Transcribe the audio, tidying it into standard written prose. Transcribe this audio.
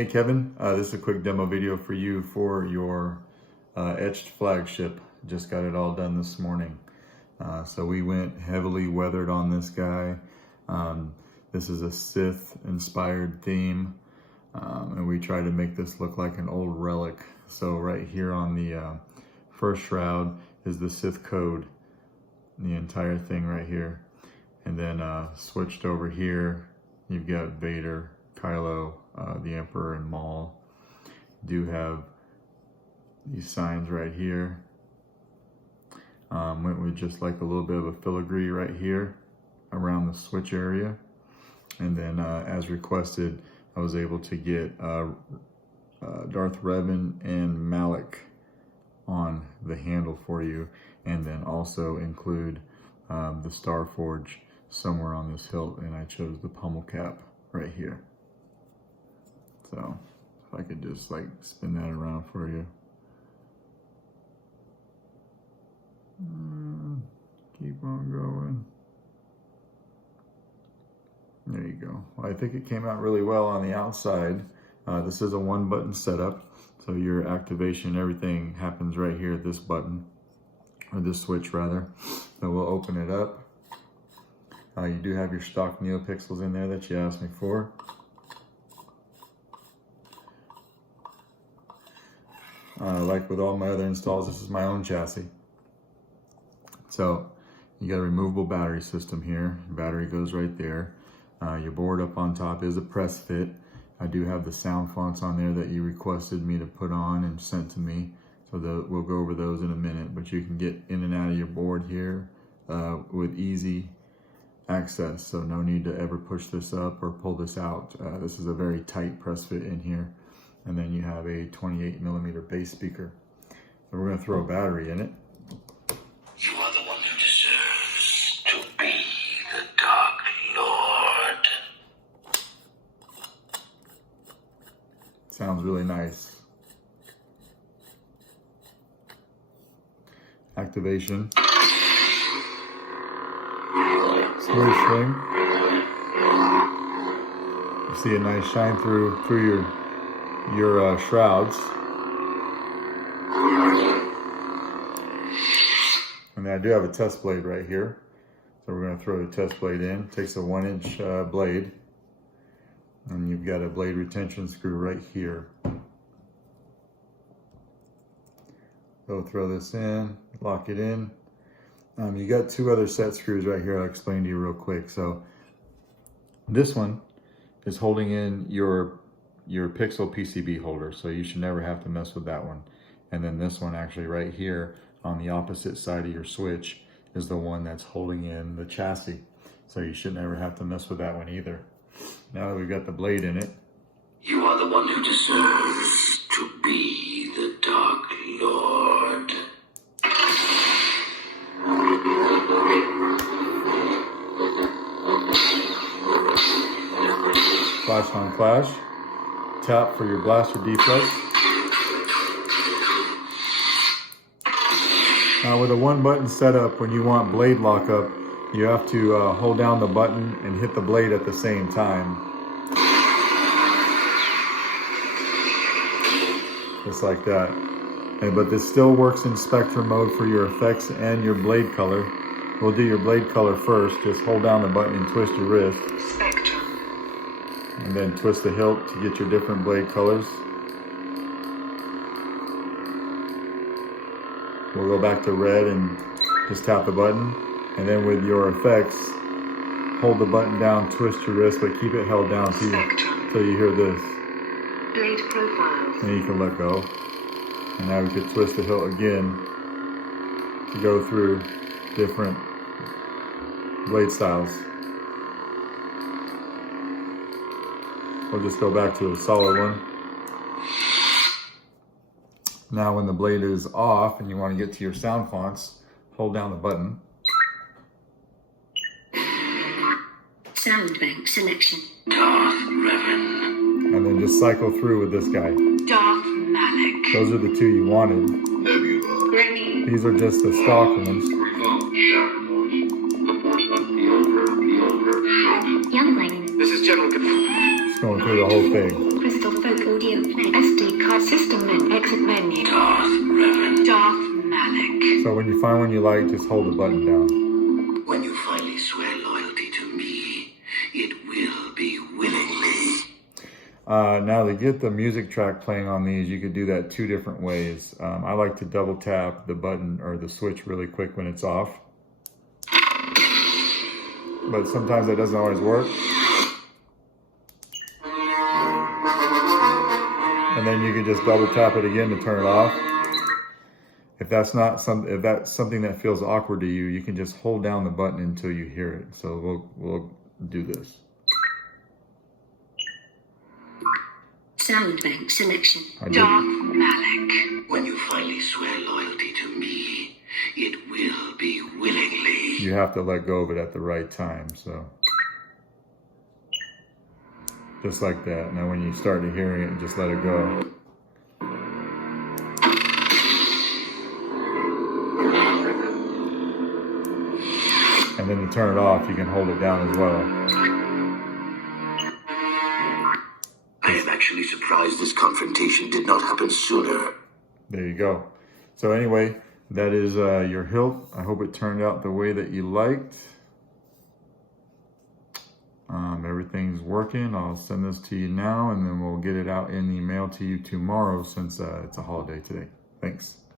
Hey Kevin, this is a quick demo video for you for your Etched Flagship. Just got it all done this morning. So we went heavily weathered on this guy. This is a Sith inspired theme, and we tried to make this look like an old relic. So right here on the first shroud is the Sith code, the entire thing right here. And then switched over here, you've got Vader, Kylo, the Emperor, and Maul. Do have these signs right here. Went with just like a little bit of a filigree right here around the switch area. And then as requested, I was able to get Darth Revan and Malik on the handle for you, and then also include the Star Forge somewhere on this hilt, and I chose the pummel cap right here. So if I could just like spin that around for you. Keep on going. There you go. Well, I think it came out really well on the outside. This is a one button setup, so your activation, everything happens right here at this button, or this switch rather. So we'll open it up. You do have your stock NeoPixels in there that you asked me for. Like with all my other installs, this is my own chassis. So you got a removable battery system here. Battery goes right there. Your board up on top is a press fit. I do have the sound fonts on there that you requested me to put on and sent to me. So we'll go over those in a minute, but you can get in and out of your board here with easy access. So no need to ever push this up or pull this out. This is a very tight press fit in here. And then you have a 28mm bass speaker. So we're gonna throw a battery in it. You are the one who deserves to be the Dark Lord. Sounds really nice. Activation. Smooth swing. You see a nice shine through your shrouds. And then I do have a test blade right here. So we're going to throw the test blade in. It takes a 1-inch blade. And you've got a blade retention screw right here. So throw this in, lock it in. You got two other set screws right here. I'll explain to you real quick. So this one is holding in your Pixel PCB holder, so you should never have to mess with that one. And then this one actually right here on the opposite side of your switch is the one that's holding in the chassis. So you should never have to mess with that one either. Now that we've got the blade in it. You are the one who deserves to be the Dark Lord. Flash on flash. Tap for your blaster deflex. Now with a one button setup, when you want blade lockup, you have to hold down the button and hit the blade at the same time. Just like that. But this still works in Spectrum mode for your effects and your blade color. We'll do your blade color first. Just hold down the button and twist your wrist. Spectrum. And then twist the hilt to get your different blade colors. We'll go back to red and just tap the button. And then with your effects, hold the button down, twist your wrist, but keep it held down till you hear this. Blade profiles. And you can let go. And now we could twist the hilt again to go through different blade styles. We'll just go back to a solid one. Now when the blade is off and you want to get to your sound fonts, hold down the button. Sound bank selection. Darth Revan. And then just cycle through with this guy. Darth Malik. Those are the two you wanted. Remy. These are just the stock ones. Youngling. This is General. Just going through the whole thing. Crystal invoke audio play SD card system and exit menu. Darth Revan. Darth Malik. So when you find one you like, just hold the button down. When you finally swear loyalty to me, it will be willingly. Now to get the music track playing on these, you could do that two different ways. I like to double tap the button or the switch really quick when it's off. But sometimes that doesn't always work. And then you could just double tap it again to turn it off. If that's something that feels awkward to you, you can just hold down the button until you hear it. So we'll do this. Sound bank selection. I did. Darth Malik. When you finally swear loyalty to me, it will be willingly. You have to let go of it at the right time, so. Just like that. Now when you start to hearing it, just let it go. And then to turn it off, you can hold it down as well. I am actually surprised this confrontation did not happen sooner. There you go. So anyway, that is your hilt. I hope it turned out the way that you liked. Everything's working. I'll send this to you now, and then we'll get it out in the mail to you tomorrow since it's a holiday today. Thanks.